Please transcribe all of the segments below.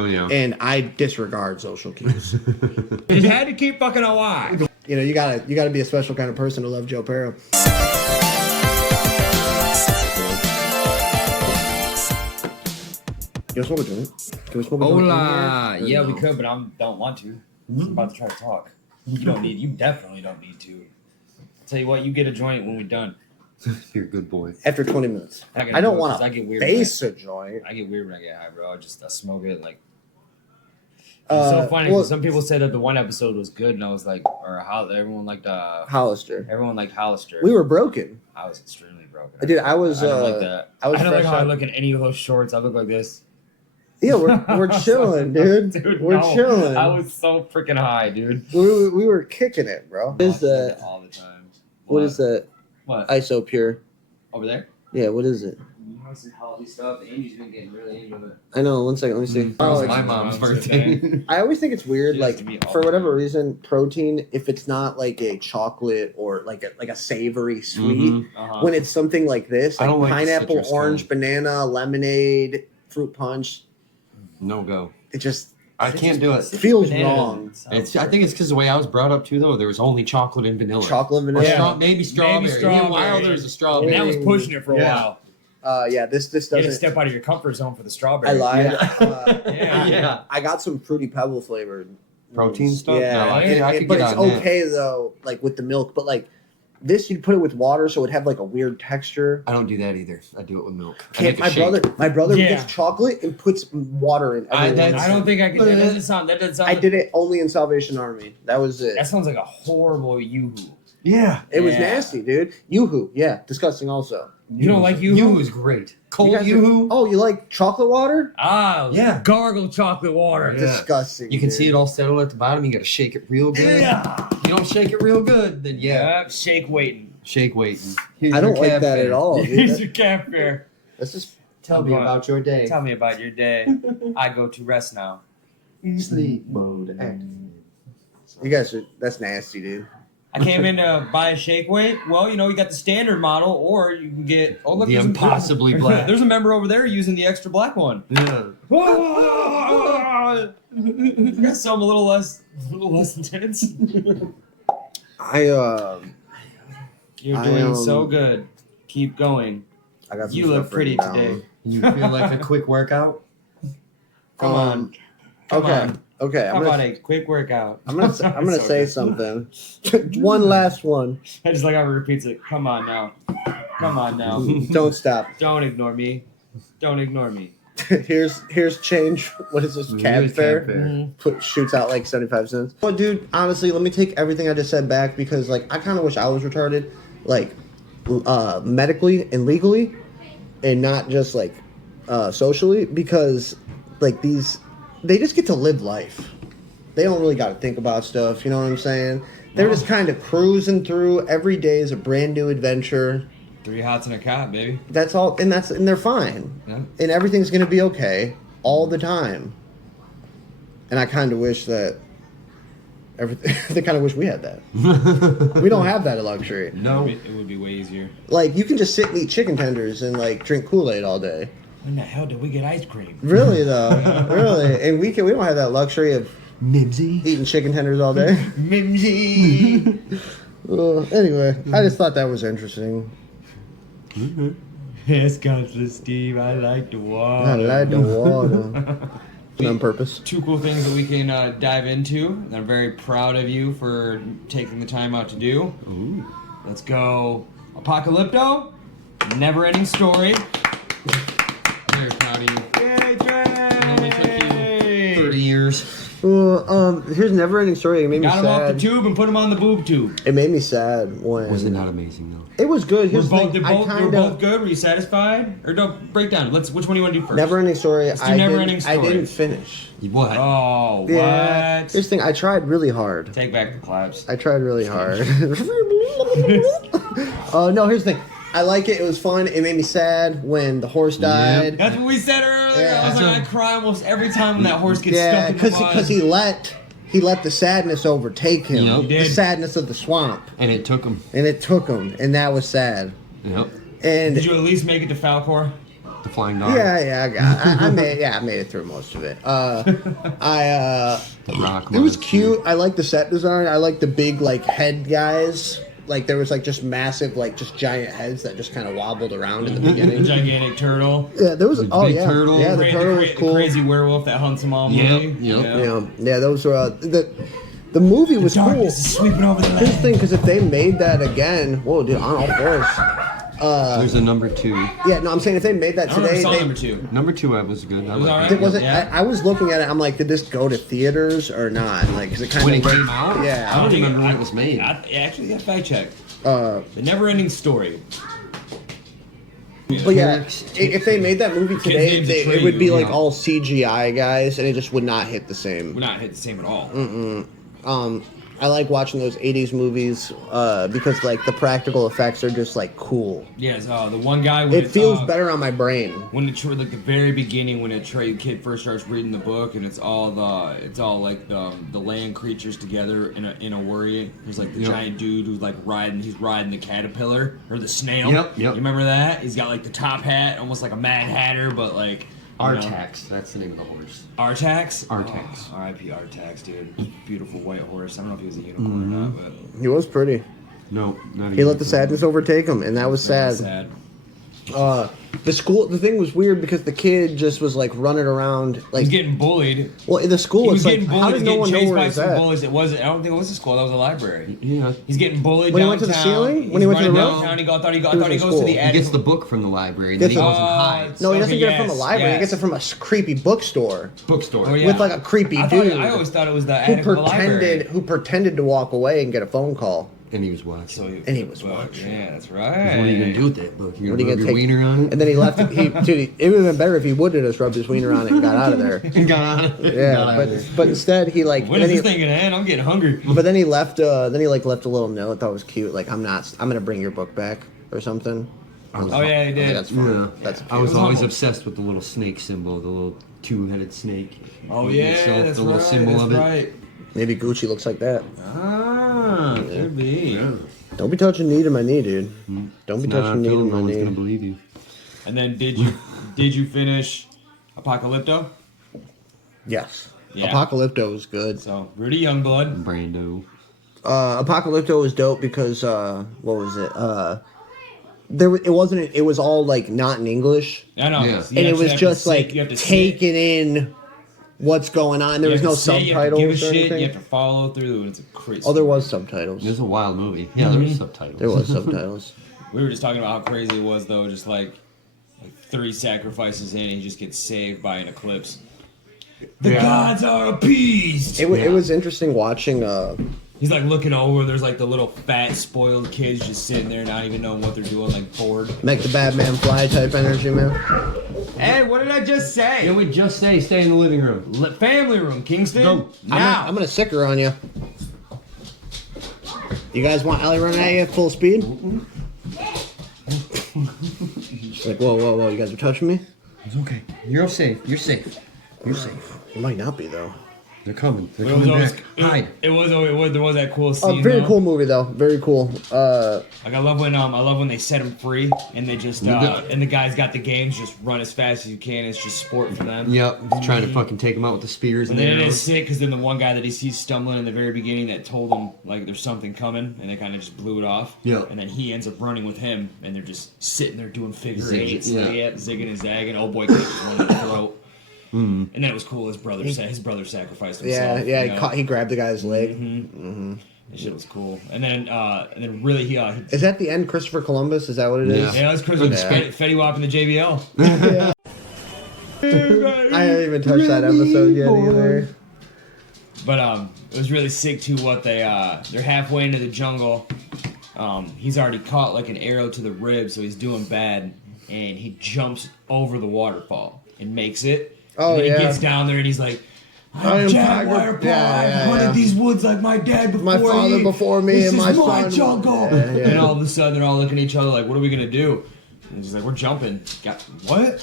Oh, yeah. And I disregard social cues. You had to keep fucking alive. You know, you gotta be a special kind of person to love Joe Perro. You want to smoke a joint? Can we smoke a joint? Hola. in here? Yeah, Or we no? could, but I don't want to. I'm about to try to talk. You definitely don't need to. I'll tell you what, you get a joint when we're done. You're a good boy. After 20 minutes. I gotta I don't do it 'cause want I to get weird face a joint. I get weird when I get high, bro. I smoke it like. It's so funny because some people said that the one episode was good, and I was like, or how everyone liked Hollister. everyone liked Hollister. We were broken. I was extremely broken. Dude, I was. I don't like that. I was I don't like fresh how I out. look in any of those shorts. I look like this. Yeah, we're chilling, dude. We're no. chilling. I was so freaking high, dude. We were kicking it, bro. What is that? All the time. What is that? What? ISO Pure. Over there? Yeah, what is it? You know, some healthy stuff. Andy's been getting really into it. I know. 1 second. Let me see. That Oh, was it's- my mom's birthday. I always think it's weird, She like does to me all for the whatever time. reason, protein. If it's not like a chocolate or like a savory sweet, Mhm. Uh-huh. when it's something like this, I like don't like the pineapple, citrus orange, kind. banana, lemonade, fruit punch, No go. it just I can't do it. feels Banana wrong. It's. I think it's because the way I was brought up too, though. There was only chocolate and vanilla. Chocolate, Or vanilla. maybe strawberry. Maybe strawberry. In a while, there's a And strawberry. that was pushing it for a Yeah. while. Yeah, this You had to doesn't. step out of your comfort zone for the strawberry. I lied. Yeah. Yeah. I got some fruity pebble flavored Protein stuff? Yeah, No, I could but get it's on that. okay though, like with the milk. But like this, you'd put it with water, so it'd have like a weird texture. I don't do that either. I do it with milk. I Can't, make a shake. my brother Yeah. gets chocolate and puts water in. I- every that's- once I in a don't think I could. That doesn't sound. That doesn't sound. I did it only in Salvation Army. That was it. That sounds like a horrible yoo-hoo. Yeah. It was Yeah. nasty, dude. Yoo-hoo, yeah, disgusting. Also, You don't like yoo-hoo? Yoo-hoo is great. You Cold guys are- yoo-hoo. Oh, you like chocolate water? Ah, Yeah. Gargle chocolate water. Yeah. Disgusting. You can dude. see it all settle at the bottom. You got to shake it real good. Yeah. You don't shake it real good, then yeah. Shake waiting. Shake waiting. Here's I don't your like cab that fare. at all, dude. Here's your cat fair. That's just Tell me about your day. Tell me about your day. I go to rest now. Sleep mode active. you guys are. That's nasty, dude. I came in to buy a shake weight. Well, you know, you got the standard model, or you can get. Oh, look, The there's impossibly black. There's a member over there using the extra black one. Yeah. You got some a little less intense. You're I, doing so good. Keep going. I got some You look stuff pretty written today. down. You feel like a quick workout? Come on. Come Okay. on. Okay. How about a quick workout? I'm gonna So say good. something. One last one. I just like how it repeats it. Come on now. Come on now. Don't stop. Don't ignore me. Don't ignore me. here's change. What is this? Cab Here's fare. cab fare. Shoots out like 75 cents. Well, dude, honestly, let me take everything I just said back because, like, I kind of wish I was retarded, like, medically and legally, and not just like socially, because, like, they just get to live life. They don't really got to think about stuff. You know what I'm saying? They're just kind of cruising through. Every day is a brand new adventure. 3 hots and a cot, baby. That's all, and they're fine, Yeah. and everything's gonna be okay all the time. And I kind of wish that everything. I kind of wish we had that. We don't have that luxury. No. It would be way easier. Like you can just sit and eat chicken tenders and like drink Kool-Aid all day. When the hell did we get ice cream? Really though, really, and we don't have that luxury of Mimsy. eating chicken tenders all day. Mimsy. Anyway, I just thought that was interesting. Yes, Counselor Steve, I like the water. I like the water. On purpose. 2 cool things that we can dive into that I'm very proud of you for taking the time out to do. Ooh. Let's go. Apocalypto, Never Ending Story. Very proud of you. Yay, It only took you 30 years. Here's a never-ending story. It made me Got him off the sad. tube and put him on the boob tube. It made me sad when. Was it not amazing though? It was good. Here's the We're thing. I both kind both of good. Were you satisfied? Or don't break down. Which one do you want to do first? never-ending story. Let's do Never-Ending I Story. didn't finish. What? Oh, Yeah. what? Here's the thing. I tried really hard. Take back the claps. I tried really hard. No, here's the thing. I like it. It was fun. It made me sad when the horse died. That's what we said earlier. Yeah. I was like, I That's cry almost every time when that horse gets Yeah, stuck in the mud. because he let the sadness overtake him. Yep. He The did. sadness of the swamp, And it took him. and it took him, and that was sad. Yep. And Did you at least make it to Falcor? The flying dog. I made it through most of it. The rock. It was monster. cute. I like the set design. I like the big like head guys. Like there was like just massive like just giant heads that just kind of wobbled around in the beginning. Gigantic turtle. Yeah, there was The big turtle. Yeah, the turtle was cool. The crazy werewolf that hunts them all. Yep. Yeah, those were the movie was cool. Darkness is sweeping over the Here's the land. thing, because if they made that again, whoa, dude, on all fours. There's a number 2. Yeah, no, I'm saying if they made that I remember today, saw they, number 2. Number 2 was good. I was liked alright. it. it wasn't. Yeah. I was looking at it. I'm like, did this go to theaters or not? Like, is it kind When of it came out? Yeah. I don't remember when it was made. Actually, got fact check. The The never-ending story. But yeah, if they made that movie today, names betray it would be you, like yeah. all CGI guys, and it just would not hit the We're same. not hit the same at all. I like watching those '80s movies because like the practical effects are just like cool. Yes, the one guy. When It it's, feels better on my brain. When it's like the very beginning, when a kid first starts reading the book, and it's all like the land creatures together in a worry. There's like the Yep. giant dude who's like he's riding the caterpillar or the snail. Yep. You remember that? He's got like the top hat, almost like a Mad Hatter, but like Artax. That's the name of the horse. Artax. Artax. Oh, R.I.P. Artax, dude. Beautiful white horse. I don't know if he was a unicorn or not, but He was pretty. No, not He let the sadness overtake him, and that was sad. sad. The thing was weird because the kid just was like running around like. He's getting bullied. Well, in the school, He was it's like, getting bullied. how did He's no getting one know chased where by he's some at? bullies. I don't think it was a school. That was a library. Yeah. He's getting bullied When he downtown. went to the ceiling? He's When he went to the running roof? downtown, I thought he was goes in to school. the He attic. gets the book from the library, and Gets then he the- goes and hides. No, he doesn't get it from Yes, a library. He yes. gets it from a creepy bookstore Bookstore. Oh, yeah. with like a creepy I dude always thought it was the who attic of the library. pretended to walk away and get a phone call. And he was watching. So And he was watching. Yeah, that's What are you right. gonna do with that book? You What gonna are you rub gonna your take? wiener on it? And then he left. It would have been better if he would have just rubbed his wiener on it and got out of there. And got on it. Yeah, Got out of there. but instead he like. When then is he, this thing gonna end? I'm getting hungry. But then he left. Then he like left a little note that was cute. Like I'm gonna bring your book back or something. Oh yeah, he Okay, did. that's fine. Yeah. That's I was cute. always humble. obsessed with the little snake symbol, the little 2-headed snake. Oh With yeah, itself, that's the little right. symbol That's of it. right. Maybe Gucci looks like that. Ah, could be. Don't be touching knee to my knee, dude. Don't be It's not touching on knee to film, my no one's gonna knee. believe you. And then did you finish Apocalypto? Yes. Yeah. Apocalypto was good. So Rudy Youngblood. Brando. Apocalypto was dope because what was it? It was all like not in English, I know. Yeah. So you and it actually was have just to like sit- you have to sit. taking in what's going on. There You was have no to sit, you have to subtitles give a or shit, anything. You have to follow through, and it's a crazy. Oh, there was subtitles. It was a wild movie. Yeah, there was subtitles. There was subtitles. We were just talking about how crazy it was, though. Just like 3 sacrifices in, and he just gets saved by an eclipse. The Yeah. gods are appeased. It was interesting watching. He's like looking over, and there's like the little fat, spoiled kids just sitting there, not even knowing what they're doing, like bored. Make the Batman fly type energy, man. Hey, what did I just say? Didn't we just say stay in the living room? Family room, Kingston. Go. Now. I'm gonna sick her on you. You guys want Ellie running at you at full speed? Like, whoa! You guys are touching me? It's okay. You're safe. You're safe. You're safe. It might not be though. They're coming. They're It was coming always, back. Hide. there was that cool scene. Very though. cool movie though. Very cool. Like I love when they set him free and they just and the guys got the games, just run as fast as you can. It's just sport for them. Yep. Trying to fucking take them out with the spears And and then it is arrows. sick because then the one guy that he sees stumbling in the very beginning that told him like there's something coming, and they kind of just blew it off. Yeah. And then he ends up running with him, and they're just sitting there doing figure Zig- eights, yeah. zigging and zagging. Old boy kicks one in the throat. And then it was cool. His brother sacrificed yeah, himself. yeah. you know? He grabbed the guy's leg. That shit was cool. And then really he Is that the end? Christopher Columbus? Is that what it is? yeah, that's Chris with Yeah. Fetty Wap in the JBL. I haven't even touched that episode yet either. But it was really sick too. What they're halfway into the jungle. He's already caught like an arrow to the rib, so he's doing bad, and he jumps over the waterfall and makes it. Oh, and then yeah. he gets down there and he's like, I am I'm Jack Tiger- Wirepaw. yeah, I've yeah, hunted yeah. these woods like my dad before My father me. before me This and is my my son." jungle. Yeah, yeah. And all of a sudden they're all looking at each other like, what are we gonna do? And he's like, we're jumping. Got what?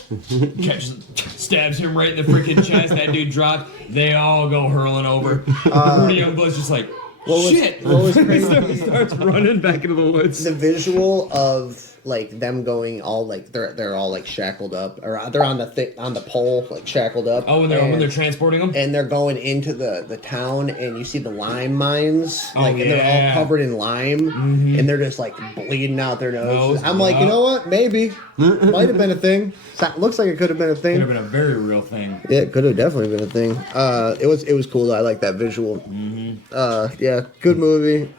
Stabs him right in the freaking chest. That dude drops. They all go hurling over. Rudy Youngblood's just like, shit. What was crazy? He starts running back into the woods. The visual of like them going all like they're all like shackled up, or they're on the pole like shackled up. Oh, when they're transporting them, and they're going into the town, and you see the lime mines, like, oh, and they're all covered in lime, and they're just like bleeding out their noses. I'm like, you know what? Maybe might have been a thing. Looks like it could have been a thing. could have been a very real thing. Yeah, it could have definitely been a thing. It was cool though. I like that visual. Yeah, good movie.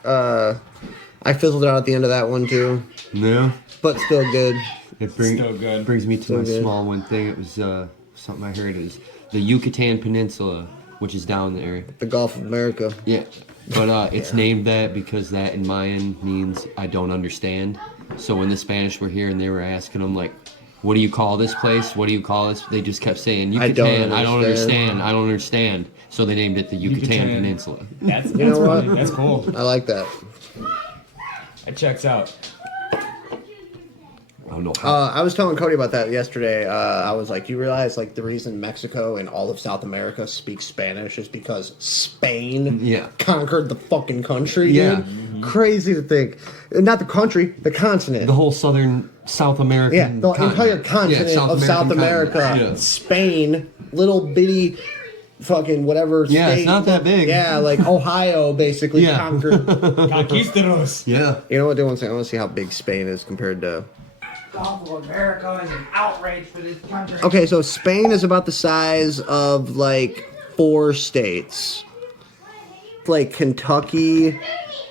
I fizzled out at the end of that one too. Yeah. But still good. Still good. Brings me to Still my good. small one thing. It was something I heard. It was the Yucatan Peninsula, which is down there. The Gulf of America. Yeah. But it's named that because that in Mayan means I don't understand. So when the Spanish were here and they were asking them, like, what do you call this place? What do you call this? They just kept saying, Yucatan, I don't understand. So they named it the Yucatan Peninsula. That's You know funny. what? That's cool. I like that. That checks out. I don't know how. I was telling Cody about that yesterday. I was like, you realize like the reason Mexico and all of South America speaks Spanish is because Spain conquered the fucking country, dude? Crazy to think. Not the country, the continent. The whole South American Yeah, the entire continent of South America. Spain, little bitty fucking whatever state. Yeah, it's not that big. Yeah, like Ohio basically conquered. Conquistados. Yeah. You know what I want to say? I want to see how big Spain is compared to... Gulf of America is an outrage for this country. Okay, so Spain is about the size of like 4 states. Like Kentucky,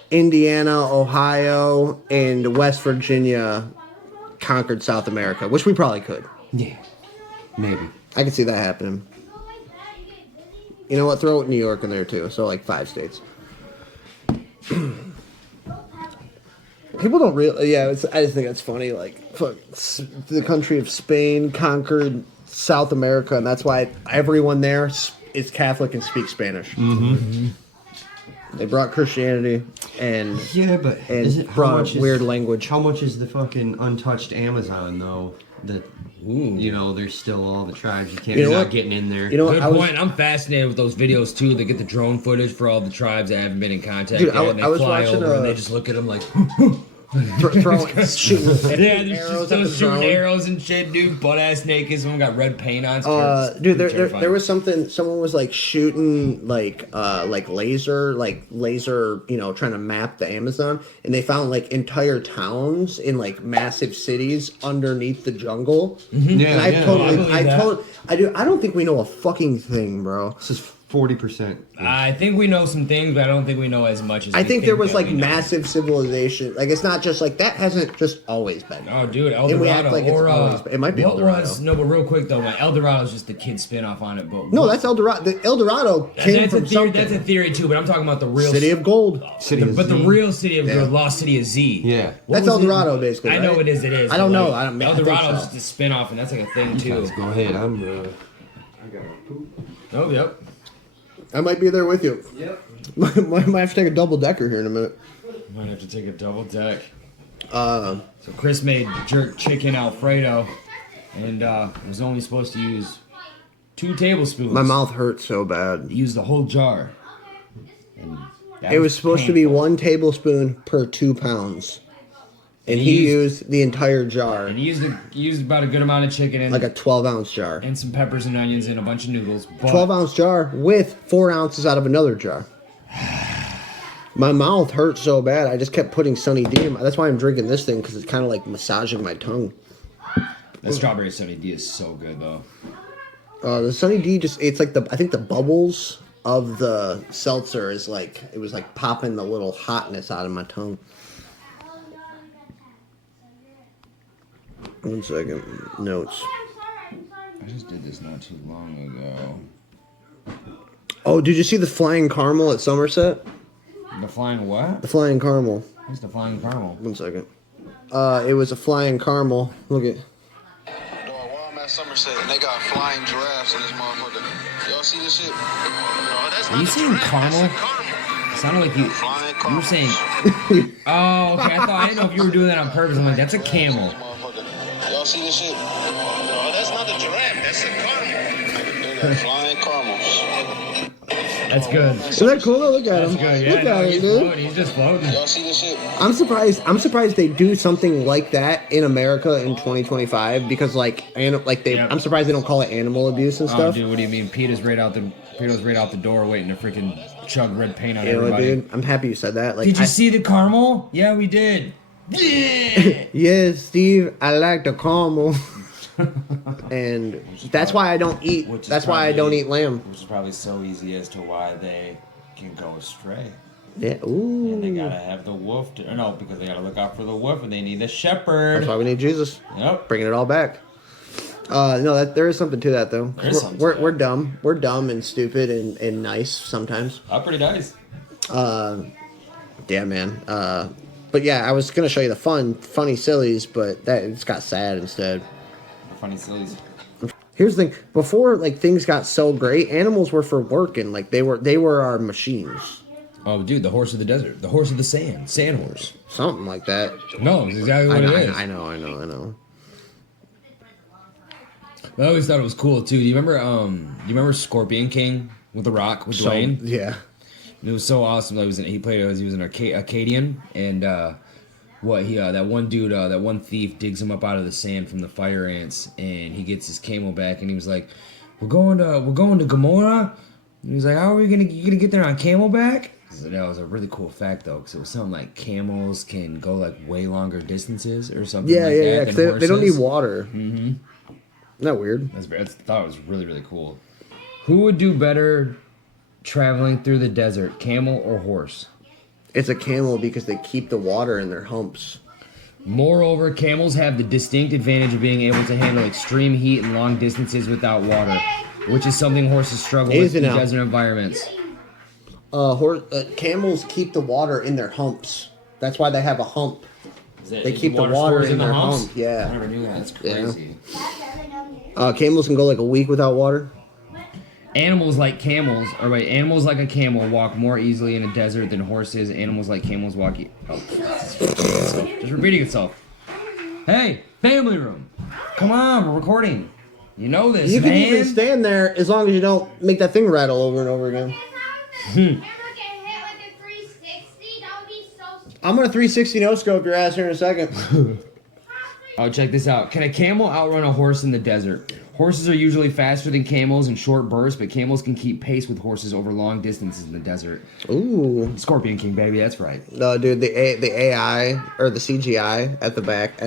Indiana, Ohio, and West Virginia conquered South America, which we probably could. Yeah. Maybe. I could see that happening. You know what? Throw New York in there too. So like 5 states. People don't really. Yeah, I just think that's funny. Like, fuck, the country of Spain conquered South America, and that's why everyone there is Catholic and speaks Spanish. Mm-hmm. They brought Christianity and but brought weird language. How much is the fucking untouched Amazon though? That you know, there's still all the tribes. You're not getting in there. You know what? Good point. I'm fascinated with those videos too. They get the drone footage for all the tribes that haven't been in contact. Dude, yet, and they I was fly watching over and they just look at them like. shooting arrows, at the shooting drone. arrows and shit, dude. Butt ass naked. Someone got red paint on. Dude, there was something. Someone was like shooting like laser, you know, trying to map the Amazon, and they found like entire towns in like massive cities underneath the jungle. Mm-hmm. Yeah, and I don't think we know a fucking thing, bro. This is 40%. I think we know some things, but I don't think we know as much as. I think there was that like we know. massive civilization. Like it's not just like that. Hasn't just always been. Oh, dude, El And we Dorado. act like it's Or, always been. It might be what El Dorado. was- no, but real quick though, my El Dorado's just the kid spin-off on it. But No, that's El Dorado. The El Dorado came that's from a theory. something. That's a theory too. But I'm talking about the real City of Gold. But the real city of the lost city of Z. Yeah. What That's was El it? Dorado, basically. I know right? it is. It is. I don't but, know. like, I don't. El I think Dorado's so. just a spin-off, and that's like a thing too. Guys, go ahead. I gotta poop. Oh, yep. I might be there with you. Yep. Might have to take a double decker here in a minute. Might have to take a double deck. Uh, So Chris made jerk chicken Alfredo, and was only supposed to use 2 tablespoons. my mouth hurts so bad. He used the whole jar. And that It was supposed to be painful. 1 tablespoon per 2 pounds, and he used the entire jar, And he used about a good amount of chicken and like a 12-ounce jar. and some peppers and onions and a bunch of noodles. But 12-ounce jar with 4 ounces out of another jar. My mouth hurt so bad. I just kept putting Sunny D in my. That's why I'm drinking this thing, because it's kind of like massaging my tongue. that strawberry Sunny D is so good though. The Sunny D it's like I think the bubbles of the seltzer is like, it was like popping the little hotness out of my tongue. 1 second. Notes. I just did this not too long ago. Oh, did you see the flying caramel at Somerset? The flying what? The flying caramel. What's the flying caramel? 1 second. It was a flying caramel. Look at. While I'm at Somerset, and they got flying giraffes in this motherfucker. Y'all see this shit? No, that's Are you saying caramel? It sounded like you were saying. Oh, okay. I didn't know if you were doing that on purpose. I'm like, that's a camel. Y'all see this shit? No, that's not the giraffe. That's the caramel. They got flying caramels. That's good. Isn't that cool? Look at him. Good. Yeah, Look at he's him, dude. floating. He's just floating. Y'all see this shit? I'm surprised they do something like that in America in 2025 because I'm surprised they don't call it animal abuse and Oh, stuff. dude, what do you mean? Peter's right out the door waiting to freaking chug red paint on You know, everybody. dude, I'm happy you said that. Like, Did you see the caramel? Yeah, we did. Yeah. Yes, Steve, I like the caramel. And that's why I don't eat. Which is That's why I don't probably- eat lamb. Which is probably so easy as to why they can go astray. Yeah. And they Ooh. gotta have the wolf. No, because they gotta look out for the wolf, and they need the shepherd. That's why we need Jesus. Yep. Bringing it all back. No, there is something to that though. There is something to We're dumb. We're dumb and stupid and nice sometimes. Pretty nice. Yeah, man. But yeah, I was gonna show you the funny sillies, but that it's got sad instead. Funny sillies. Here's the thing: before things got so great, animals were for working. Like they were our machines, Oh, dude, the horse of the desert, the horse of the sand horse. something like that. No, it's exactly what it is. I know. I always thought it was cool too. Do you remember Scorpion King with The Rock with Dwayne? Yeah. It was so awesome. He was an Acadian, and that one thief digs him up out of the sand from the fire ants, and he gets his camel back, and he was like, "We're going to Gomorrah." And he was like, "How are you gonna get there on camelback?" So that was a really cool fact though, because it was something like camels can go like way longer distances or something. Yeah, like yeah, that yeah. than 'Cause they don't need horses. water. Mm-hmm. Isn't that weird? I thought it was really, really cool. Who would do better traveling through the desert, camel or horse? It's a camel because they keep the water in their humps. Moreover, camels have the distinct advantage of being able to handle extreme heat and long distances without water, which is something horses struggle with in desert environments. Camels keep the water in their humps. That's why they have a hump. They keep the water stores in their humps? hump. Yeah. I never knew that. That's crazy. Camels can go like a week without water. Animals like a camel walk more easily in a desert than horses. Animals like camels walk. Just repeating itself. Hey, family room. Come on, we're recording. You know this, You can man. even stand there as long as you don't make that thing rattle over and over again. I'm gonna 360 no scope your ass here in a second. Oh, check this out. Can a camel outrun a horse in the desert? Horses are usually faster than camels in short bursts, but camels can keep pace with horses over long distances in the desert. Ooh. Scorpion King, baby, that's right. No, dude, the AI or the CGI at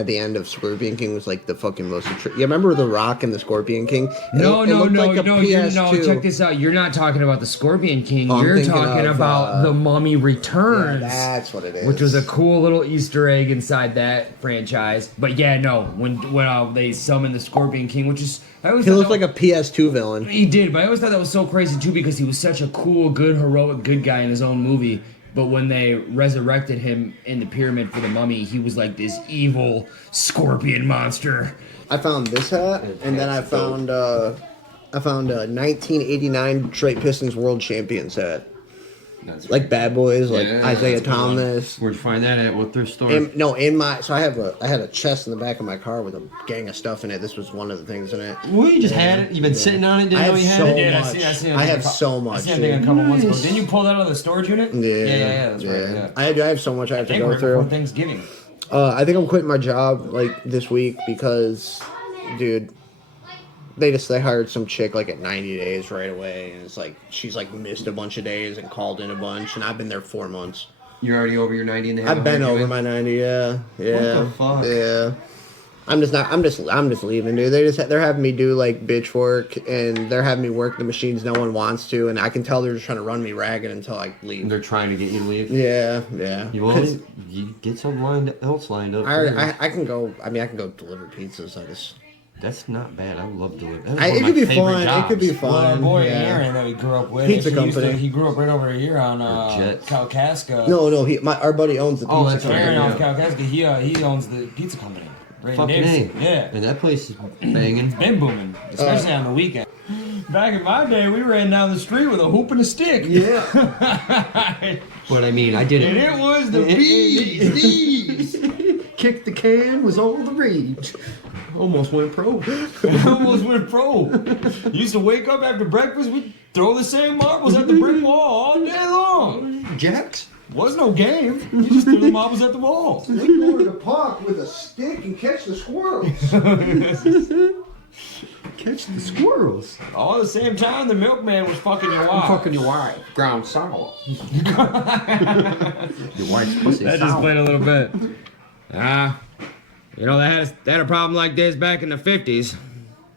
the end of Scorpion King was like the fucking most. You remember The Rock and the Scorpion King? No, PS2. check this out. You're not talking about the Scorpion King. Oh, I'm You're thinking talking of, about The Mummy Returns. Yeah, that's what it is. Which was a cool little Easter egg inside that franchise. But yeah, no, when they summoned the Scorpion King, which is He looked like a PS2 villain. He did, but I always thought that was so crazy too because he was such a cool, good, heroic, good guy in his own movie. But when they resurrected him in the pyramid for the mummy, he was like this evil scorpion monster. I found this hat, and then I found a 1989 Detroit Pistons World Champions hat. That's Like Bad Boys, like Yeah, Isaiah that's a good one. Thomas. Where'd you find that at? What thrift store? I had a chest in the back of my car with a gang of stuff in it. This was one of the things in it. Well, you just had it. You've been sitting on it. Didn't I know have you had so it. much. I have so much. I seen that thing a couple months ago. Nice. Didn't you pull that out of the storage unit? Yeah, that's right. Yeah. I have so much I have to They go were through. before Thanksgiving. I think I'm quitting my job like this week because, dude, they hired some chick like at 90 days right away, and it's like she's like missed a bunch of days and called in a bunch, and I've been there 4 months. You're already over your 90 and a half. I've been over my 90, yeah. What the fuck? Yeah. I'm just leaving, dude. They're having me do like bitch work, and they're having me work the machines no one wants to, and I can tell they're just trying to run me ragged until I leave. They're trying to get you to leave. Yeah. You get something else lined up. I can go. I mean, I can go deliver pizzas. That's not bad. I love doing It could be fun. It could be fun. Well, our boy yeah. Aaron that we grew up with, Pizza he used to- company. he grew up right over here on Jets. Calcasca. No. Our buddy owns the pizza Oh, that's company. Aaron Yeah. off Calcasca, he owns the pizza company. Right in Fucking Davidson. A. Yeah. And that place is banging. Been booming, especially on the weekend. Back in my day, we ran down the street with a hoop and a stick. Yeah. But I mean, I did it. And it was the bees. Kick the can was all the rage. Almost went pro. Almost went pro. Used to wake up after breakfast, we'd throw the same marbles at the brick wall all day long. Jacks? Was no game. You just threw the marbles at the wall. We go to the park with a stick and catch the squirrels. Catch the squirrels. All at the same time, the milkman was fucking your wife. Fucking your wife. Ground sour. Your wife's pussy That sour. just played a little bit. You know, they had a problem like this back in the 50s.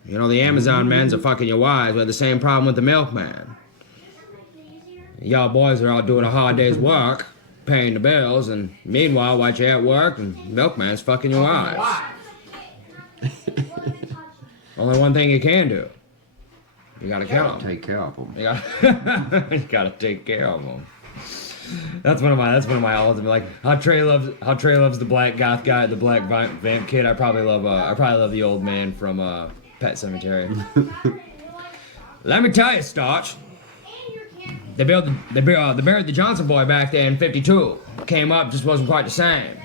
You know, the Amazon men's are fucking your wives. We had the same problem with the milkman. Y'all boys are all doing a hard day's work, paying the bills, and meanwhile, while you're at work, and milkman's fucking your wives. Only one thing you can do. You gotta kill him. Take care of them. You gotta take care of them. That's one of my ultimate, like how Trey loves the black goth guy, the black vamp kid. I probably love the old man from Pet Sematary. Let me tell you, Starch. They buried the Johnson boy back there in '52. Came up, just wasn't quite the same.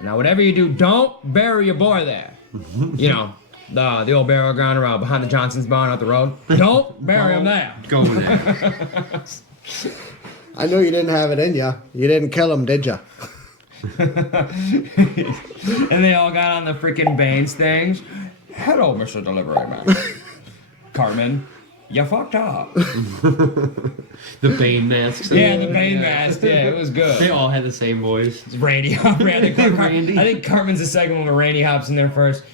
Now whatever you do, don't bury your boy there. You know, the old burial ground around behind the Johnson's barn up the road. Don't bury him there. Go there. I know you didn't have it in ya. You didn't kill him, did ya? And they all got on the freaking Baines things. Hello, Mr. Delivery Man. Cartman, you fucked up. The Bane masks. Yeah, the Bane mask. Yeah, it was good. They all had the same voice. Randy. Randy. I think Cartman's the second one where Randy hops in there first.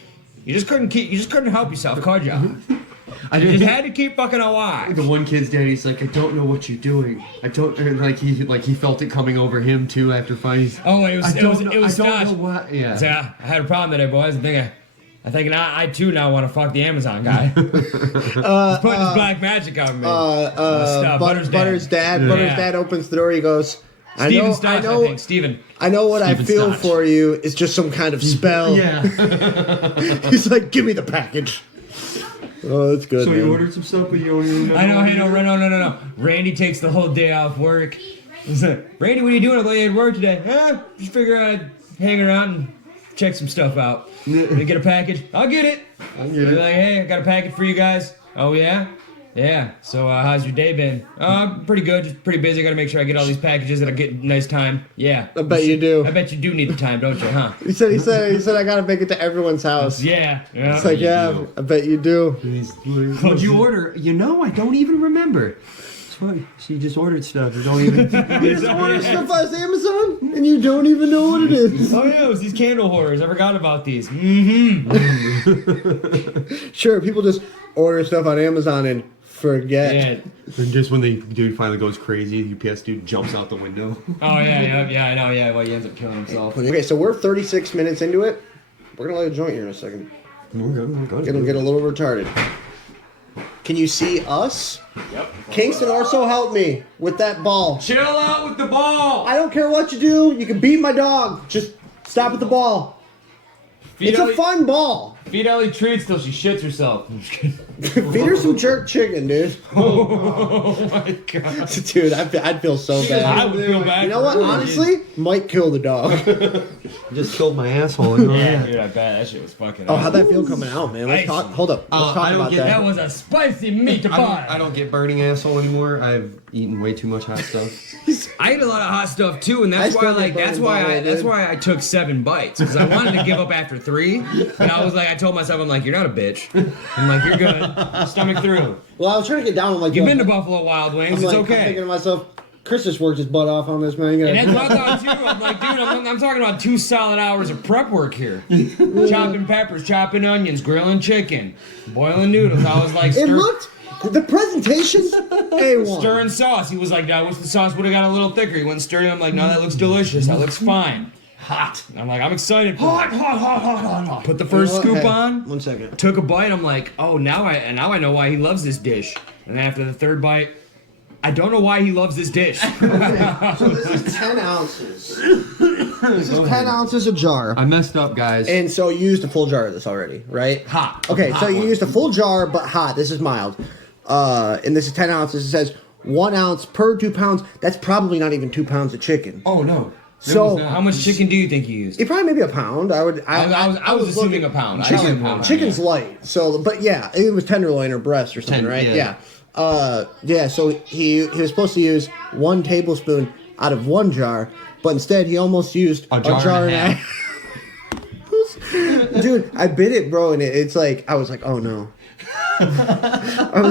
You just couldn't help yourself, could you? You just had to keep fucking alive. The one kid's daddy's like, I don't know what you're doing. I don't, and he felt it coming over him too after fighting. Oh, it was I don't Scotch. know what. Yeah. So, I had a problem today, boys. I think I too now want to fuck the Amazon guy. He's putting his black magic on me. Butter's dad. Butter's dad opens the door. He goes, Steven Stotch, I think. Steven. I know what I Steven feel Stotch. for you is just some kind of spell. Yeah. He's like, give me the package. Oh, that's good. So man. you ordered some stuff, but you don't even know. I know, no. Randy takes the whole day off work. He's like, Randy, what are you doing late at work today? Just figure I'd hang around and check some stuff out. You get a package? I'll get it. They're like, hey, I got a package for you guys. Oh, yeah? Yeah. So, how's your day been? Pretty good. Just pretty busy. Gotta make sure I get all these packages that I get nice time. Yeah. I bet you do. I bet you do need the time, don't you, huh? He said I gotta make it to everyone's house. Yeah. It's like, yeah, I bet you do. What'd you order? You know, I don't even remember. It's funny. She just ordered stuff. You don't even. You just order stuff on Amazon and you don't even know what it is. Oh, yeah, it was these candle horrors. I forgot about these. Sure, people just order stuff on Amazon and forget. Yeah. And just when the dude finally goes crazy, the UPS dude jumps out the window. Oh, yeah, I know, yeah. Well, he ends up killing himself. Okay, so we're 36 minutes into it. We're gonna light a joint here in a second. It'll get a little retarded. Can you see us? Yep. Kingston also helped me with that ball. Chill out with the ball. I don't care what you do. You can beat my dog. Just stop at the ball. It's a fun ball. Feed Ellie treats till she shits herself. Feed her some jerk chicken, dude. Oh my god. Dude, I'd feel so bad. I would feel bad. You know what? Honestly, might kill the dog. Just killed my asshole. Yeah, dude, I bet that shit was fucking Oh, how'd that awesome. feel coming out, man? Let's Ice. talk. Hold up. Let's talk I don't about get- that. That was a spicy meat pie. I don't get burning asshole anymore. I've eaten way too much hot stuff. I eat a lot of hot stuff too, and I that's still why, get burning butthole, that's dude. why I took 7 bites because I wanted to give up after 3, and I was like, I told myself, I'm like, you're not a bitch. I'm like, you're good. Stomach through. Well, I was trying to get down. I'm like, You've yo, been to Buffalo Wild Wings. I'm It's like, I'm okay. thinking to myself, Chris just worked his butt off on this, man. You And gotta- that's what I thought too. I'm like, dude, I'm talking about 2 solid hours of prep work here. Chopping peppers, chopping onions, grilling chicken, boiling noodles. I was like, It looked, the presentation, A1. stirring sauce. He was like, I wish the sauce would have got a little thicker. He went stirring. I'm like, no, that looks delicious. That looks fine. Hot. I'm like, I'm excited. Hot. Put the first You know what? scoop Hey, on. 1 second. Took a bite. I'm like, oh, now I know why he loves this dish. And after the 3rd bite, I don't know why he loves this dish. So this is 10 ounces. This is 10 ounces a jar. I messed up, guys. And so you used a full jar of this already, right? Hot. Okay, Hot so you one. used a full jar, but hot. This is mild. And this is 10 ounces. It says 1 ounce per 2 pounds. That's probably not even 2 pounds of chicken. Oh no. So How much chicken do you think you used? it probably maybe a pound. I was assuming a pound. Chicken's light, so but yeah, it was tenderloin or breast or something, right? Yeah. Yeah. So he was supposed to use 1 tablespoon out of 1 jar, but instead he almost used a jar and a half. Dude, I bit it, bro, and it's like I was like, oh no. I'm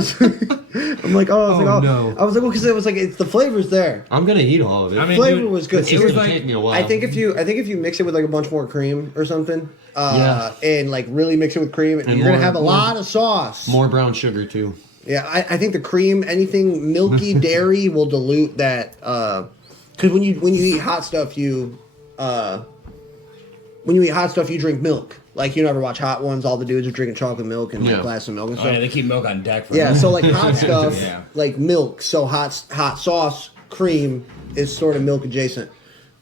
like, oh no. I was like, well, because it was like it's the flavor's there. I'm gonna eat all of it. I mean, Flavor dude, was good. It's It was gonna like take me a while. I think if you mix it with like a bunch more cream or something, Yeah. and like really mix it with cream, And you're gonna more- have a more- lot of sauce. More brown sugar too. Yeah, I think the cream, anything milky dairy will dilute that. Because when you eat hot stuff, you drink milk. Like you never watch Hot Ones. All the dudes are drinking chocolate milk and like, a glass of milk and Oh stuff. yeah, they keep milk on deck for Yeah, so like hot stuff, Yeah. like milk. So hot sauce, cream is sort of milk adjacent.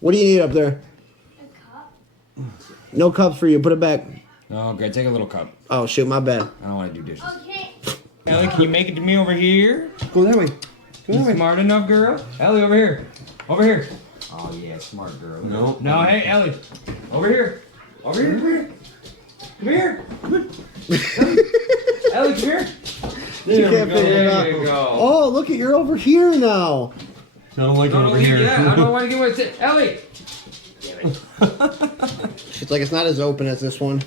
What do you need up there? A cup. No cups for you. Put it back. Oh, okay, take a little cup. Oh shoot, my bad. I don't want to do dishes. Okay. Ellie, can you make it to me over here? Go that way. You smart enough, girl? Ellie, over here. Over here. Oh yeah, smart girl. No. No, hey, Ellie. Over here. Over here, come here. Come here. Come here. Ellie, come here. She can't figure it out. There you go. Oh, look at you're over here now. I don't like it Don't over leave here. that. I don't want to get with it. Ellie. She's like, it's not as open as this one.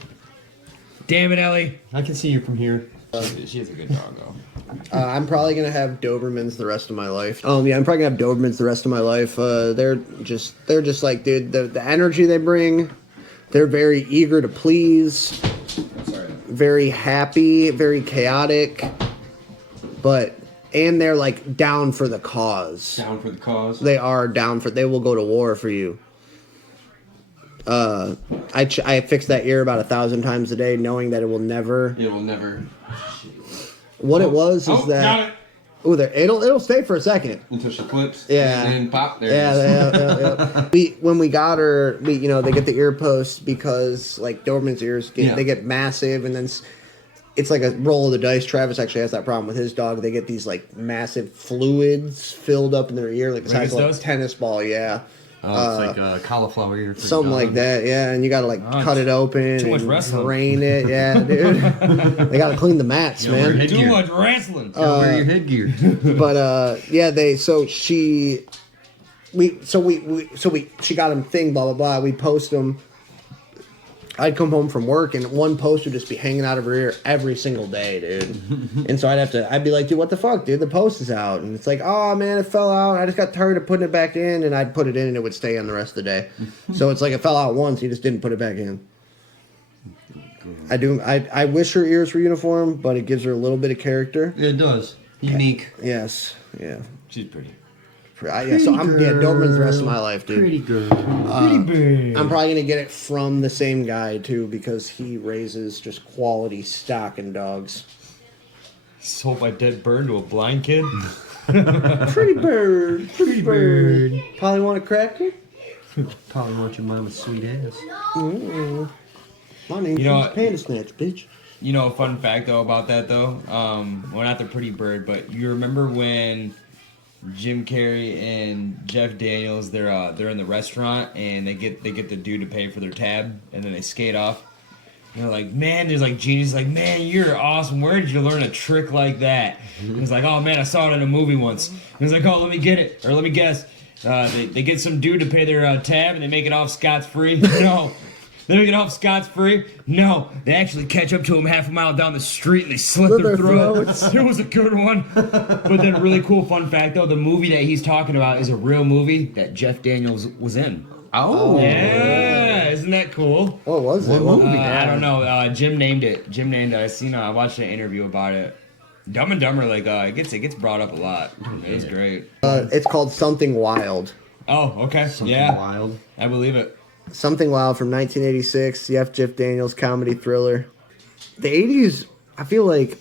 Damn it, Ellie. I can see you from here. She is a good dog, though. I'm probably gonna have Dobermans the rest of my life. Yeah, I'm probably gonna have Dobermans the rest of my life. They're just like, dude, the energy they bring. They're very eager to please, very happy, very chaotic, and they're like down for the cause. Down for the cause. They are down for. They will go to war for you. I fix that ear about 1,000 times a day, knowing that it will never. It will never. What it was is got that. it. Oh, there. It'll stay for a second. Until she flips. Yeah. And then pop. There. Yeah. When we got her, they get the ear posts because like Doberman's ears they get massive, and then it's like a roll of the dice. Travis actually has that problem with his dog. They get these like massive fluids filled up in their ear, like the size of like a tennis ball. Yeah. Oh, it's like a cauliflower ear. For Something like that, yeah, and you gotta like cut it open too much and wrestling. drain it, yeah, dude. They gotta clean the mats, wear man. headgear. Too much wrestling. Wear your headgear. But she got him thing, blah blah blah. We post them. I'd come home from work and one post would just be hanging out of her ear every single day, dude. And so I'd be like, dude, what the fuck, dude? The post is out. And it's like, oh man, it fell out. I just got tired of putting it back in, and I'd put it in and it would stay on the rest of the day. So it's like it fell out once, you just didn't put it back in. I wish her ears were uniform, but it gives her a little bit of character. It does. Unique. Yes, yeah. She's pretty. Doberman's the rest of my life, dude. Pretty good. I'm probably gonna get it from the same guy too because he raises just quality stock in dogs. Sold my dead bird to a blind kid. Pretty bird, pretty bird. Probably want a cracker? Probably want your mama's sweet ass. My name's Panda Snatch, bitch. You know, a fun fact though about that though. Well, not the pretty bird, but you remember when Jim Carrey and Jeff Daniels they're in the restaurant and they get the dude to pay for their tab and then they skate off. And they're like, man, there's like genius like, man, you're awesome. Where did you learn a trick like that? And he's like, oh man, I saw it in a movie once. And he's like, oh, let me guess. They get some dude to pay their tab and they make it off scot-free. No. They make it off scot-free? No. They actually catch up to him half a mile down the street and they slit their throats. It was a good one. But then really cool fun fact, though, the movie that he's talking about is a real movie that Jeff Daniels was in. Oh. Yeah. Isn't that cool? What was it? What movie? I don't know. Jim named it. I watched an interview about it. Dumb and Dumber, like, it gets brought up a lot. It was great. It's called Something Wild. Oh, okay. Something wild. I believe it. Something Wild from 1986. Jeff Daniels comedy thriller. The 80s, I feel like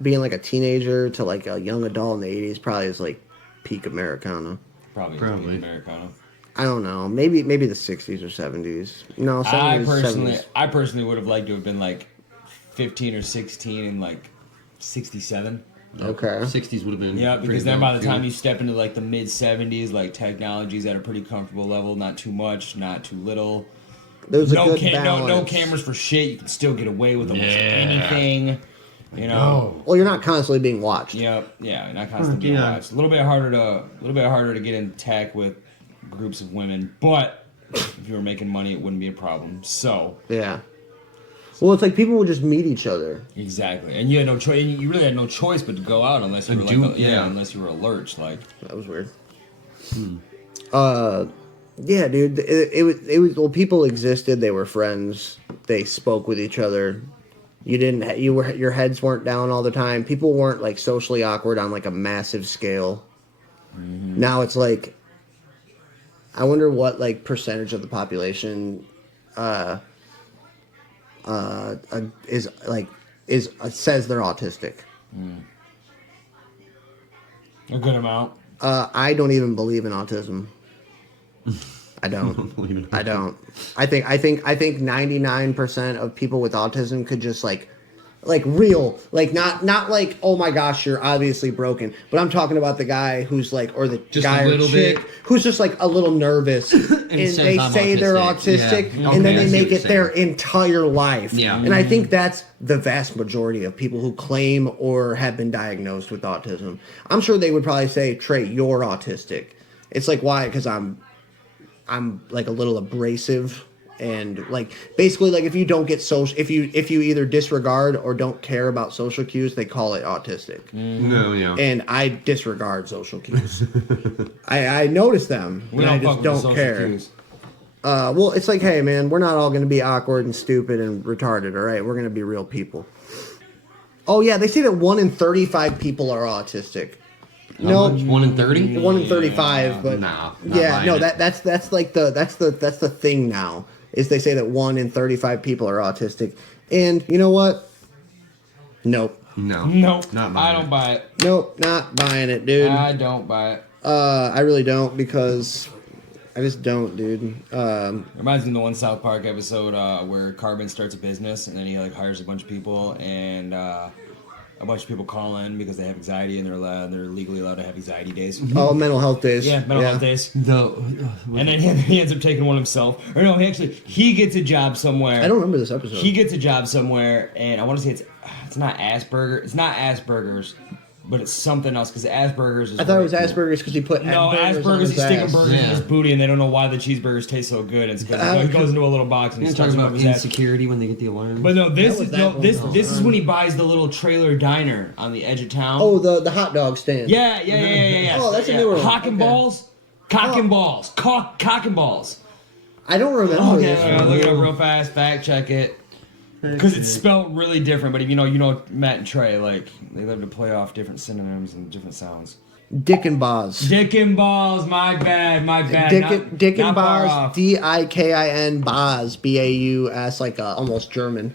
being like a teenager to like a young adult in the 80s probably is like peak Americana. Probably. Americana. I don't know. Maybe the 60s or 70s. No, 70s. I personally would have liked to have been like 15 or 16 in like 67. Okay. 60s would have been. Yeah, because pretty then by low, the time too. you step into like the mid 70s, like technology's at a pretty comfortable level, not too much, not too little. There's a No, good balance. no cameras for shit. You can still get away with almost Yeah. anything. You know. Well, you're not constantly being watched. Yep. Yeah. Not constantly being yeah. watched. A little bit harder to get in tech with groups of women, but if you were making money, it wouldn't be a problem. So. Yeah. Well, it's like people would just meet each other. Exactly, and you had no choice. You really had no choice but to go out unless you were unless you were a lurch. Like That was weird. Yeah, dude. It was. Well, people existed. They were friends. They spoke with each other. Your heads weren't down all the time. People weren't like socially awkward on like a massive scale. Now it's like, I wonder what like percentage of the population, says they're autistic. a good amount. I don't even believe in autism. I don't. I don't. I think 99% of people with autism could just like real, like not like, oh my gosh, you're obviously broken. But I'm talking about the guy who's like, or the Just guy a or little chick bit. who's just like a little nervous, and says, they "I'm say they're autistic." autistic, Yeah. and then Okay, I they see make what you're it their saying. entire life. Yeah. And I think that's the vast majority of people who claim or have been diagnosed with autism. I'm sure they would probably say, Trey, you're autistic. It's like, why? Because I'm like a little abrasive, and like basically like if you don't get social, if you either disregard or don't care about social cues, they call it autistic. No, yeah. And I disregard social cues. I notice them, We and I fuck just with the don't social care. cues. Well, it's like, hey man, we're not all going to be awkward and stupid and retarded, all right? We're going to be real people. Oh yeah, they say that 1 in 35 people are autistic. How much? 1 in 30? 1 in 35, but Nah, not yeah, buying no, it. that's like the thing now, is they say that 1 in 35 people are autistic, and you know what? Nope, No. Nope. Not buying I don't it. buy it. nope, not buying it, dude. I don't buy it. I really don't, because I just don't, dude. Reminds me of the one South Park episode where Carbon starts a business and then he like hires a bunch of people, and a bunch of people call in because they have anxiety and they're legally allowed to have anxiety days. All mental health days. Yeah, mental health days. And And then he ends up taking one himself. Or no, he gets a job somewhere. I don't remember this episode. He gets a job somewhere, and I want to say it's not Asperger. It's not Asperger's, but it's something else, because Asperger's is. I thought it was Asperger's because he put No, burgers on Asperger's, his he's sticking ass. burgers in Yeah. his booty, and they don't know why the cheeseburgers taste so good. It's because he goes into a little box and he You're starts talking up about his ass. insecurity when they get the alarm. But no, this was is that no one. this is when he buys the little trailer diner on the edge of town. Oh, the hot dog stand. Yeah. Oh, that's a newer one. Cock and Okay. balls, cock and balls, cock and balls. I don't remember Okay, this. look it up real fast. Fact check it. Because it's spelled really different, but if you know Matt and Trey, like, they love to play off different synonyms and different sounds. Dick and Boz. Dick and balls, my bad. Dick and not far Boz, off. Dikin Boz, Baus, like almost German.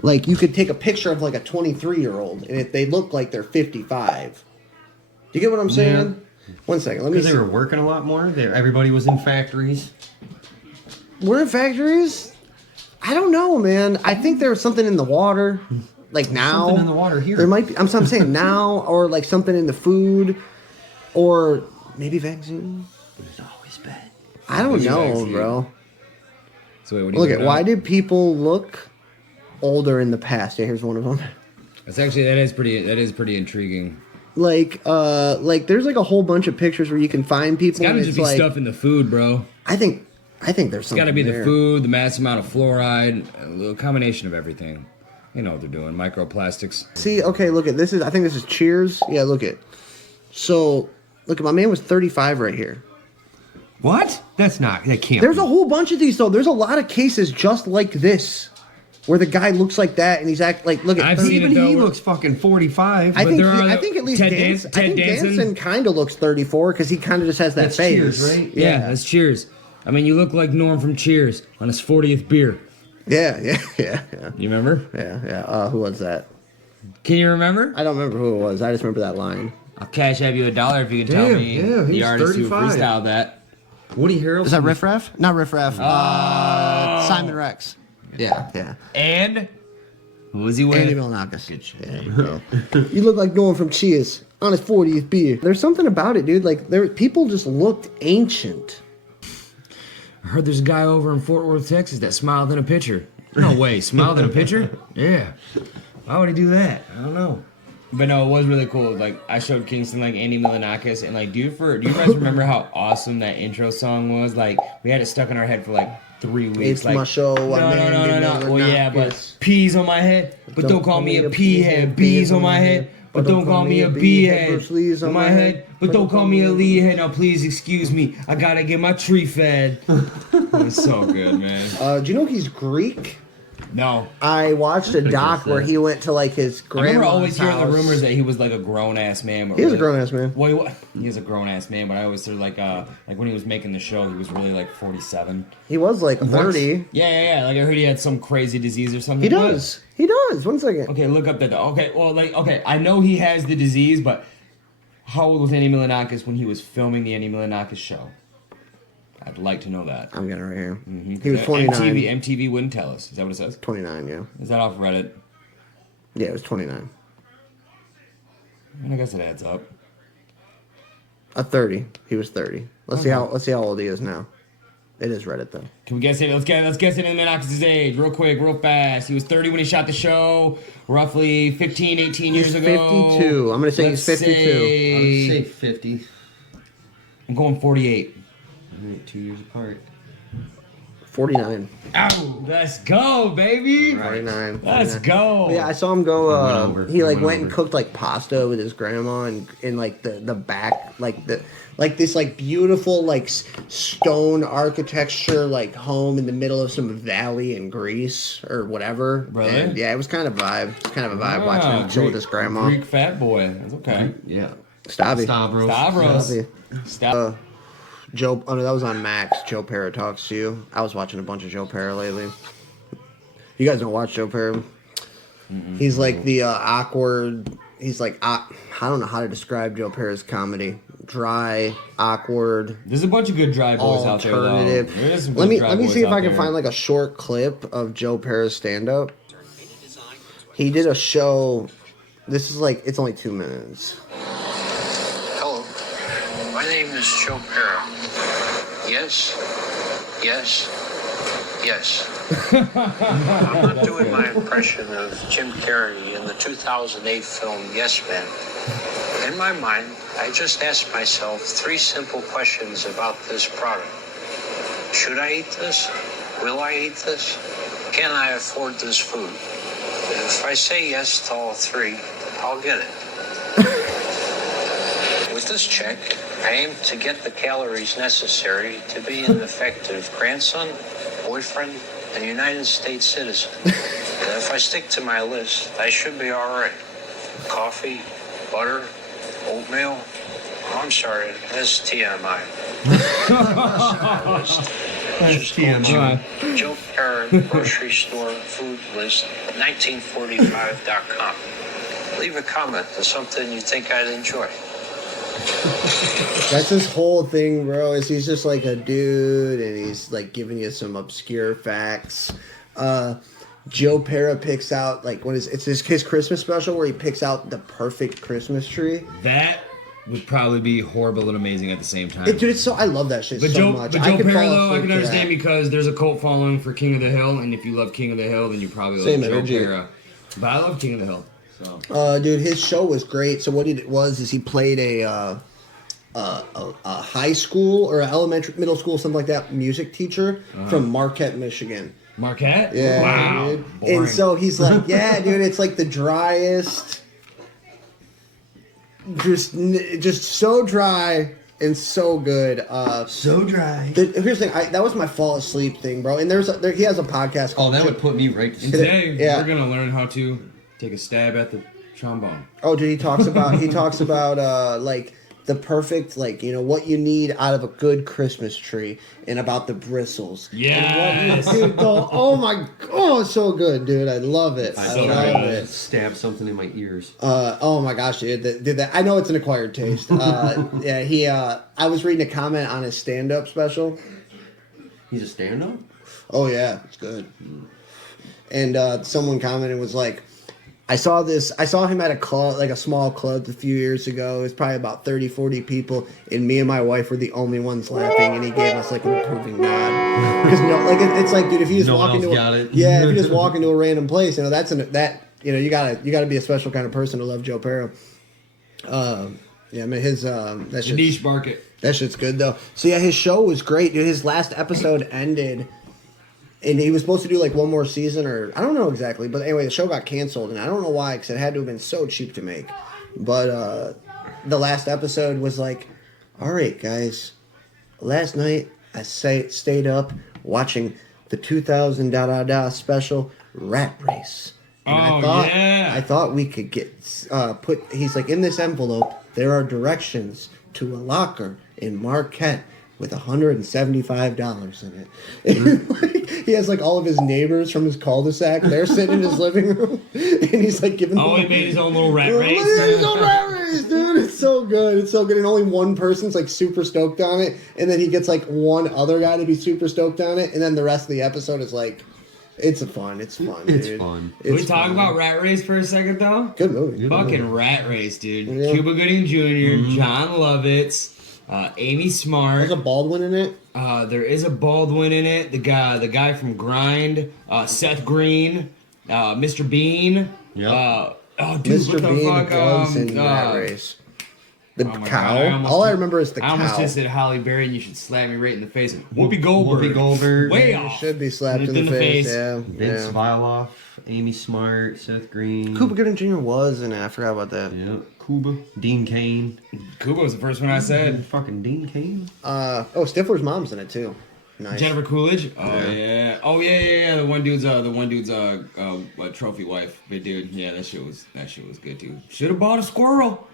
Like you could take a picture of like a 23-year-old, and if they look like they're 55. Do you get what I'm saying? One second, let me. Because they were working a lot more. Everybody was in factories. We're in factories. I don't know, man. I think there was something in the water. Like now, Something in the water here. There might be. I'm saying now, or like something in the food, or maybe vaccine. It's always bad. I don't know, vaccine. bro. So wait, what do you Look look at why did people look older in the past? Yeah, here's one of them. That's actually that is pretty intriguing. Like there's like a whole bunch of pictures where you can find people. It's gotta and just be like, stuff in the food, bro. I think there's It's something. gotta be there. the food, the mass amount of fluoride, a little combination of everything. You know what they're doing, microplastics. See, okay, look at this is. I think this is Cheers. Yeah, look at. So, look at my man was 35 right here. What? That can't There's be. a whole bunch of these though. There's a lot of cases just like this, where the guy looks like that and he's like, look at. I've 30 seen it Even though. he looks fucking 45. I But think there are I the- think at least Ted Danson, Ted I think Danson? Danson kind of looks 34 because he kind of just has that That's face. Cheers, right? Yeah, that's Cheers. I mean, you look like Norm from Cheers on his 40th beer. Yeah. You remember? Yeah. Who was that? Can you remember? I don't remember who it was. I just remember that line. I'll cash have you $1 if you can tell Damn, me yeah, the he's artist 35. who freestyled that. Woody Harrelson. Is that Riff Raff? Not Riff Raff. Simon Rex. Yeah. And Who was he with? Andy Milonakis. Good shit. Yeah. You look like going from Cheers on his 40th beer. There's something about it, dude. Like, people just looked ancient. I heard there's a guy over in Fort Worth, Texas that smiled in a picture. No way, smiled in a picture? Yeah. Why would he do that? I don't know. But no, it was really cool. Like, I showed Kingston, like, Andy Milonakis, and, like, do you guys remember how awesome that intro song was? Like, we had it stuck in our head for, like, 3 weeks. It's like, my show. No. Well, yeah, but peas on my head, but don't call me a pea head. Bees on my head, but don't call me a bee head. Bruce Lee's On my head, but don't call me a Lee head. Now, please excuse me. I gotta get my tree fed. It was so good, man. Do you know he's Greek? No. I watched a doc where he went to like his grandma's I remember always hearing the house. rumors that he was like a grown ass man. He is a grown ass man. Well, he is a grown ass man, but I always heard like when he was making the show, he was really like 47. He was like 30. Yeah. Like I heard he had some crazy disease or something. He does. He does. 1 second. Okay, look up that. Okay, well, I know he has the disease, but how old was Andy Milonakis when he was filming the Andy Milonakis show? I'd like to know that. I'm getting it right here. Mm-hmm. He was 29. MTV wouldn't tell us. Is that what it says? 29, yeah. Is that off Reddit? Yeah, it was 29. I guess it adds up. 30. He was 30. Let's see how old he is now. It is Reddit though. Can we guess it? Let's guess it in Milonakis' age, real quick, real fast. He was 30 when he shot the show, roughly 15, 18 years ago. 52. I'm gonna say he's 52. I would say 50. I'm going 48. 2 years apart. 49. Ow! Let's go, baby. 49. Let's go. Yeah, I saw him go. I went over. He I like went went and over. cooked like pasta with his grandma and in like the back like this like beautiful like stone architecture like home in the middle of some valley in Greece or whatever. Really? And, yeah, it was kind of vibe. It's kind of a vibe watching him chill with his grandma. Greek fat boy. That's okay. Yeah. Stabby. Stavros. Stavros. Stabby. Stop. Joe, oh no, that was on Max. Joe Pera talks to you. I was watching a bunch of Joe Pera lately. You guys don't watch Joe Pera? He's like the awkward. He's like I don't know how to describe Joe Pera's comedy. Dry, awkward, There's a bunch of good dry boys out there, though. alternative. There is some Let good me dry let me boys see if out I can there. find like a short clip of Joe Pera's stand up. He did a show. This is like it's only 2 minutes. Hello, my name is Joe Pera. Yes, yes, yes. I'm not doing my impression of Jim Carrey in the 2008 film Yes Man. In my mind, I just asked myself 3 simple questions about this product. Should I eat this? Will I eat this? Can I afford this food? And if I say yes to all 3, I'll get it. With this check, I aim to get the calories necessary to be an effective grandson, boyfriend, and United States citizen. And if I stick to my list, I should be all right. Coffee, butter, oatmeal. Oh, I'm sorry, that's TMI. That's TMI. Joe Pera grocery store food list, 1945.com. Leave a comment on something you think I'd enjoy. That's his whole thing, bro. Is he's just like a dude, and he's like giving you some obscure facts. Joe Pera picks out like it's his Christmas special where he picks out the perfect Christmas tree. That would probably be horrible and amazing at the same time. Dude, it's so I love that shit But so Joe, much. but I Joe could Pera, fall though, I asleep can to understand that. because there's a cult following for King of the Hill, and if you love King of the Hill, then you probably love Same Joe energy. Pera. But I love King of the Hill. So Dude, his show was great. So what he did was he played a high school or an elementary, middle school, something like that, music teacher from Marquette, Michigan. Marquette? Yeah, Wow. dude. Boring. And so he's like, yeah, dude, it's like the driest, just so dry and so good. So dry. Here's the thing, that was my fall asleep thing, bro. And he has a podcast Oh, called. that would put me right to And sleep. today, Yeah. we're going to learn how to take a stab at the trombone. Oh, dude, he talks about like the perfect, like, you know, what you need out of a good Christmas tree and about the bristles. Yes. Dude, it's so good, dude. I love it. I So love good. it. Stab something in my ears. Oh my gosh, dude. That I know it's an acquired taste. Yeah, I was reading a comment on his stand-up special. He's a stand-up? Oh yeah, it's good. and someone commented was like, I saw him at a club, like a small club a few years ago. It was probably about 30, 40 people, and me and my wife were the only ones laughing, and he gave us like an approving nod. Because it's like, dude, if you just walk into if you just walk into a random place, you gotta be a special kind of person to love Joe Perro. Yeah, I mean his that shit's, niche market. That shit's good though. So yeah, his show was great, dude. His last episode ended. And he was supposed to do like one more season, or I don't know exactly, but anyway, the show got canceled, and I don't know why, because it had to have been so cheap to make. But the last episode was like, all right, guys, last night I stayed up watching the 2000 special Rat Race. And I thought we could get he's like, in this envelope, there are directions to a locker in Marquette with $175 in it. And, like, he has like all of his neighbors from his cul-de-sac. They're sitting in his living room, and he's like giving. Oh, he made his own little rat race. His own rat race, dude. It's so good. It's so good. And only one person's like super stoked on it, and then he gets like one other guy to be super stoked on it, and then the rest of the episode is like, it's fun. It's fun. It's dude. fun. Can we talk about Rat Race for a second though? Good movie. Fucking Rat Race, dude. Yeah. Cuba Gooding Jr., John Lovitz. Amy Smart. There's a Baldwin in it. There is a Baldwin in it. The guy from Grind. Seth Green. Mr. Bean. Yeah. Dude, Mr. what the Bean fuck? was in Rat Race. The oh my cow. God, All I remember is the I cow. almost just said Halle Berry, and you should slap me right in the face. Whoopi Goldberg. Whoopi Goldberg. Way You off. should be slapped in the face. Yeah. Vince yeah. Viloff, Amy Smart, Seth Green. Cuba Gooding Jr. was in it. I forgot about that. Yeah. Cuba. Dean Cain. Cuba was the first one I said. Fucking Dean Cain. Stifler's mom's in it too. Nice. Jennifer Coolidge. Oh yeah. Oh yeah. The one dude's trophy wife. But dude, yeah, that shit was good too. Should have bought a squirrel.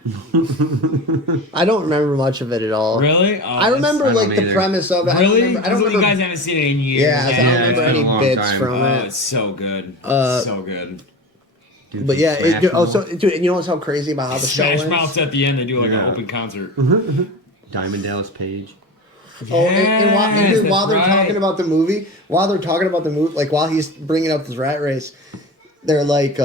I don't remember much of it at all. Really? Oh, I remember I don't like the either. premise of it. Really? I don't remember. You guys haven't seen it in years. Yeah, so I don't it's remember been a any long bits time. from Oh, it. it's so good. So good. Dude, But yeah, Smash Mouth. you know what's so crazy about how the show Smash ends? Mouth's at the end. They do like an Yeah. open concert. Diamond Dallas Page. Oh, and Yes, while they're that's right. talking about the movie, like while he's bringing up this Rat Race, they're like,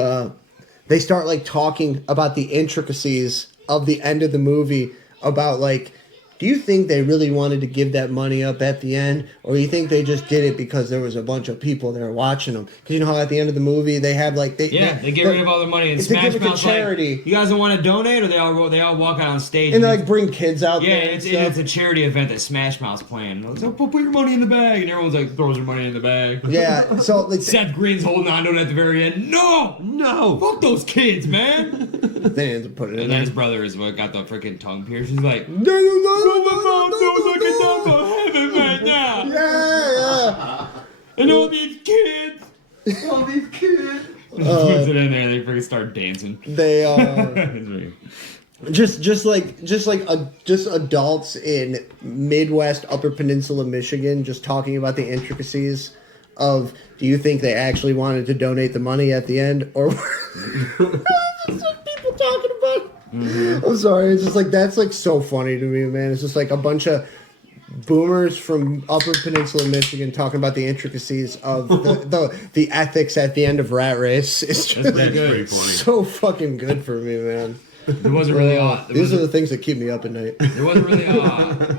they start like talking about the intricacies of the end of the movie, about like, do you think they really wanted to give that money up at the end, or do you think they just did it because there was a bunch of people there watching them? Because you know how at the end of the movie they have like they get rid of all their money and they give Smash it to Mouth's charity. like, you guys don't want to donate, or they all walk out on stage and they like bring kids out yeah, there. it's and stuff. a charity event that Smash Mouth's playing. They're like, so put your money in the bag, and everyone's like throws their money in the bag. Yeah, so like Seth Green's holding on to it at the very end. No, fuck those kids, man. they end up putting it in And then there. his brother is what got the freaking tongue pierced. He's like, Yeah, looking down for heaven right now. yeah. And all these kids. Puts it in there, and they freaking start dancing. They It's really- just adults in Midwest Upper Peninsula Michigan just talking about the intricacies of, do you think they actually wanted to donate the money at the end, or just like people talking about it. Mm-hmm. I'm sorry, it's just like, that's like so funny to me, man. It's just like a bunch of boomers from Upper Peninsula Michigan talking about the intricacies of the ethics at the end of Rat Race. It's just That's pretty funny. so fucking good for me, man. There was a really These are the things that keep me up at night. there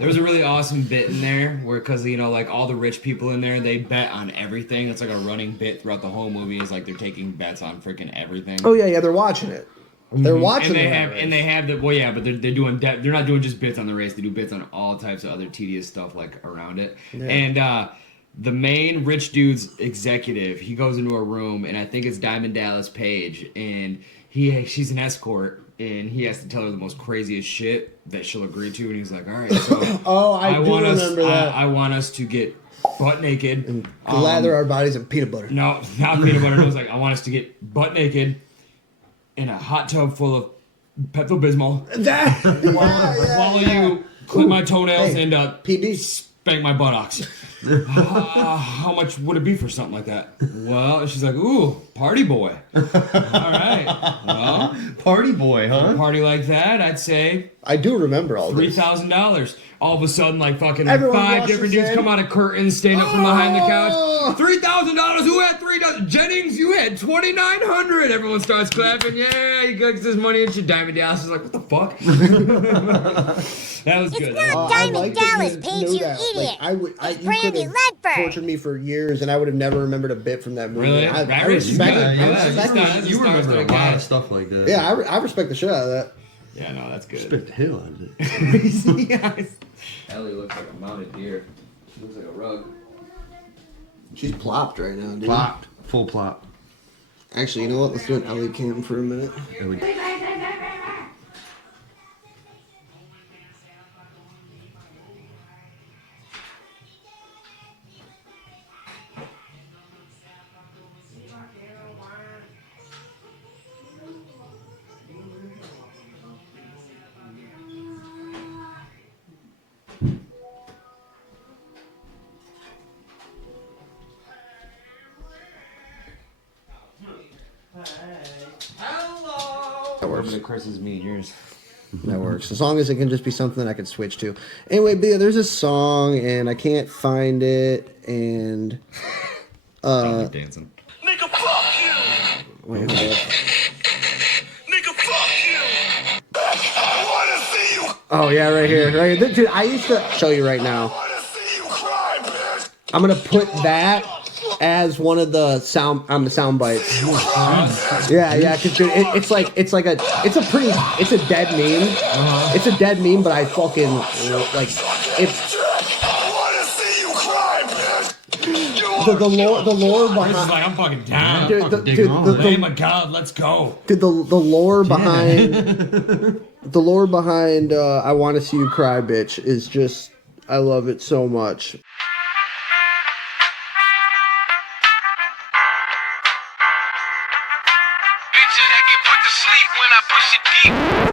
was a really awesome bit in there where, because like all the rich people in there, they bet on everything. It's like a running bit throughout the whole movie. Is like they're taking bets on freaking everything. Oh yeah, they're watching it. They're watching and they have the but they're doing they're not doing just bits on the race. They do bits on all types of other tedious stuff like around it. Yeah. And the main rich dude's executive, he goes into a room, and I think it's Diamond Dallas Page, and she's an escort, and he has to tell her the most craziest shit that she'll agree to, and he's like, all right, so I do remember that. I want us to get butt naked And lather our bodies in peanut butter. no, not peanut butter. It was like, I want us to get butt naked in a hot tub full of Pepto-Bismol That, while you clip my toenails Hey, and PB. spank my buttocks. How much would it be for something like that? Well, she's like, ooh, party boy. All right. Well, Party boy, for a huh? party like that, I'd say I do remember all this. $3,000. All of a sudden, like fucking Everyone 5 rushes different dudes in. come out of curtains, stand up from behind the couch. Oh! $3,000. Who had $3,000? Jennings, you had $2,900. Everyone starts clapping. Yeah, he gets his money and shit. Diamond Dallas is like, what the fuck? That was good. not I Diamond like that Dallas, you Paige, knew you that. idiot. Like, you Brandy could have Ledford. tortured me for years, and I would have never remembered a bit from that movie. Really? I Rabbit? respect You it. got- I yeah, respect that's it. a You remember a star-studded lot guy. of stuff like that. Yeah, I respect the shit out of that. Yeah, no, that's good. Respect the hell out of it. Yes. Ellie looks like a mounted deer. She looks like a rug. She's plopped right now, dude. Plopped. Full plop. Actually, you know what? Let's do an Ellie cam for a minute. That works. Chris's me, yours. That works. As long as it can just be something I can switch to. Anyway, but yeah, there's a song and I can't find it and Dancing. Nigga, fuck you! wait, hold up. Nigga, fuck you! I wanna see you! Oh yeah, right here. Right here. Dude, I used to show you right now. Wanna see you cry, bitch! I'm gonna put that as one of the sound bites. Yeah, cause dude, it's a dead meme. It's a dead meme, but I fucking like it's I wanna see you cry, bitch! the lore Chris is behind. like, I'm fucking down. Dude, In the name of God, let's go. Dude, the lore behind the lore behind I Want to See You Cry, Bitch is just, I love it so much. Bitches that get put to sleep when I push it deep.